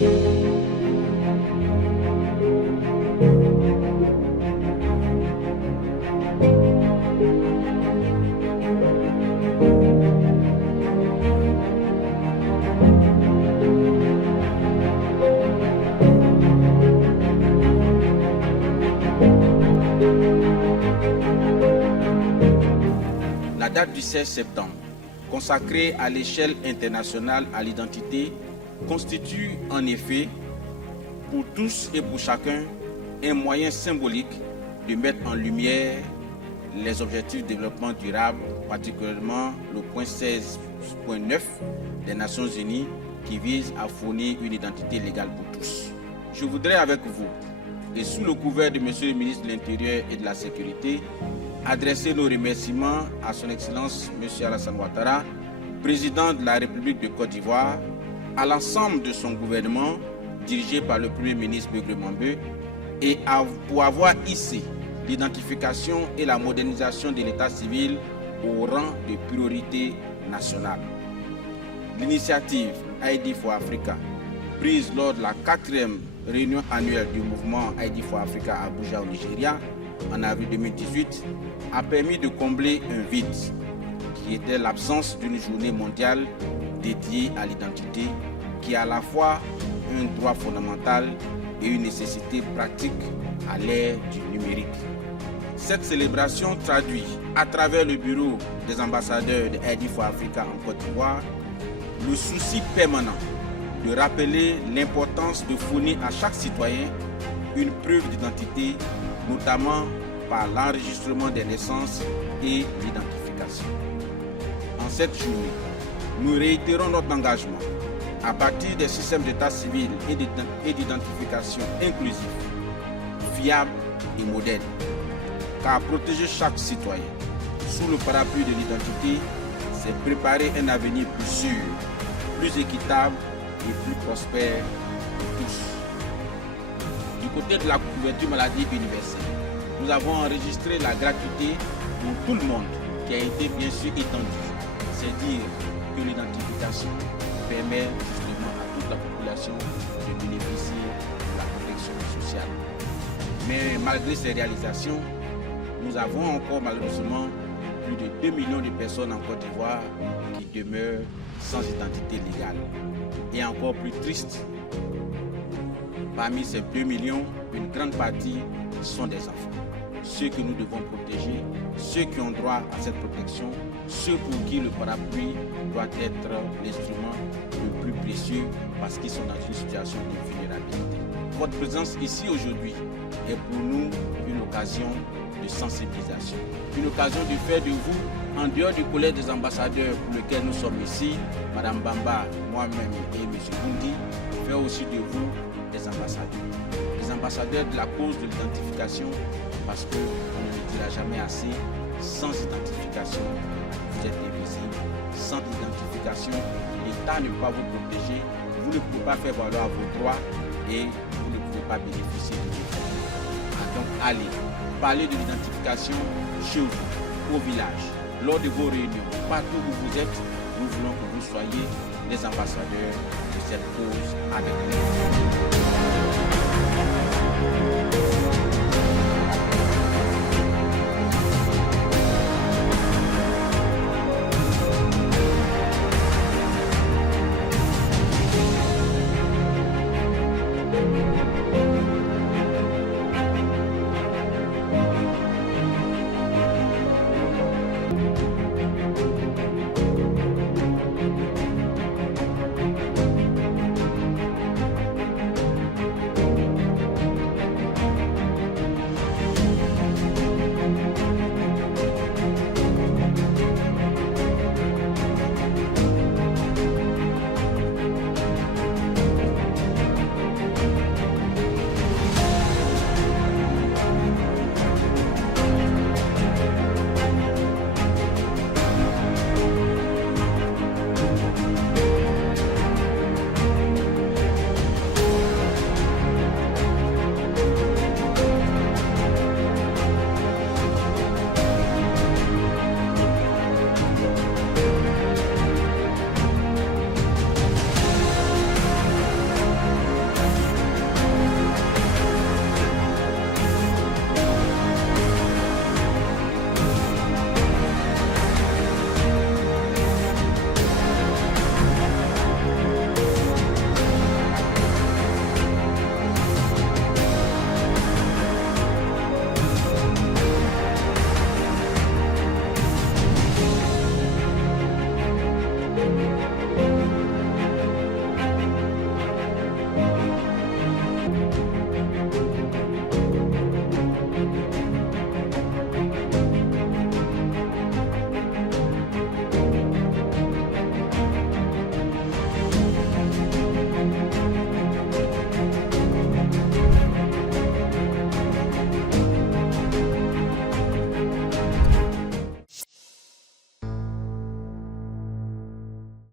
La date du 16 septembre, consacrée à l'échelle internationale à l'identité, constitue en effet, pour tous et pour chacun, un moyen symbolique de mettre en lumière les objectifs de développement durable, particulièrement le point 16.9 des Nations Unies qui vise à fournir une identité légale pour tous. Je voudrais avec vous, et sous le couvert de M. le ministre de l'Intérieur et de la Sécurité, adresser nos remerciements à son Excellence M. Alassane Ouattara, président de la République de Côte d'Ivoire, à l'ensemble de son gouvernement, dirigé par le Premier ministre Begré Mambeu, et pour avoir hissé l'identification et la modernisation de l'état civil au rang de priorité nationale. L'initiative ID for Africa, prise lors de la 4e réunion annuelle du mouvement ID for Africa à Abuja au Nigeria, en avril 2018, a permis de combler un vide qui était l'absence d'une journée mondiale dédiée à l'identité, qui est à la fois un droit fondamental et une nécessité pratique à l'ère du numérique. Cette célébration traduit, à travers le bureau des ambassadeurs de ID for Africa en Côte d'Ivoire, le souci permanent de rappeler l'importance de fournir à chaque citoyen une preuve d'identité, notamment par l'enregistrement des naissances et l'identification. En cette journée, nous réitérons notre engagement à partir des systèmes d'état civil et d'identification inclusifs, fiables et modernes, car protéger chaque citoyen sous le parapluie de l'identité, c'est préparer un avenir plus sûr, plus équitable et plus prospère pour tous. Du côté de la couverture maladie universelle, nous avons enregistré la gratuité pour tout le monde qui a été bien sûr étendue. C'est dire que l'identification permet justement à toute la population de bénéficier de la protection sociale. Mais malgré ces réalisations, nous avons encore malheureusement plus de 2 millions de personnes en Côte d'Ivoire qui demeurent sans identité légale. Et encore plus triste, parmi ces 2 millions, une grande partie sont des enfants. Ceux que nous devons protéger, ceux qui ont droit à cette protection, ceux pour qui le parapluie doit être l'instrument le plus précieux parce qu'ils sont dans une situation de vulnérabilité. Votre présence ici aujourd'hui est pour nous une occasion de sensibilisation, une occasion de faire de vous, en dehors du collège des ambassadeurs pour lequel nous sommes ici, Mme Bamba, moi-même et M. Boundi, faire aussi de vous des ambassadeurs de la cause de l'identification, parce qu'on ne le dira jamais assez, sans identification, vous êtes invisible, sans identification, l'État ne peut pas vous protéger, vous ne pouvez pas faire valoir vos droits et vous ne pouvez pas bénéficier de l'État. Donc allez, parlez de l'identification chez vous, au village, lors de vos réunions, partout où vous êtes, nous voulons que vous soyez les ambassadeurs de cette cause avec nous.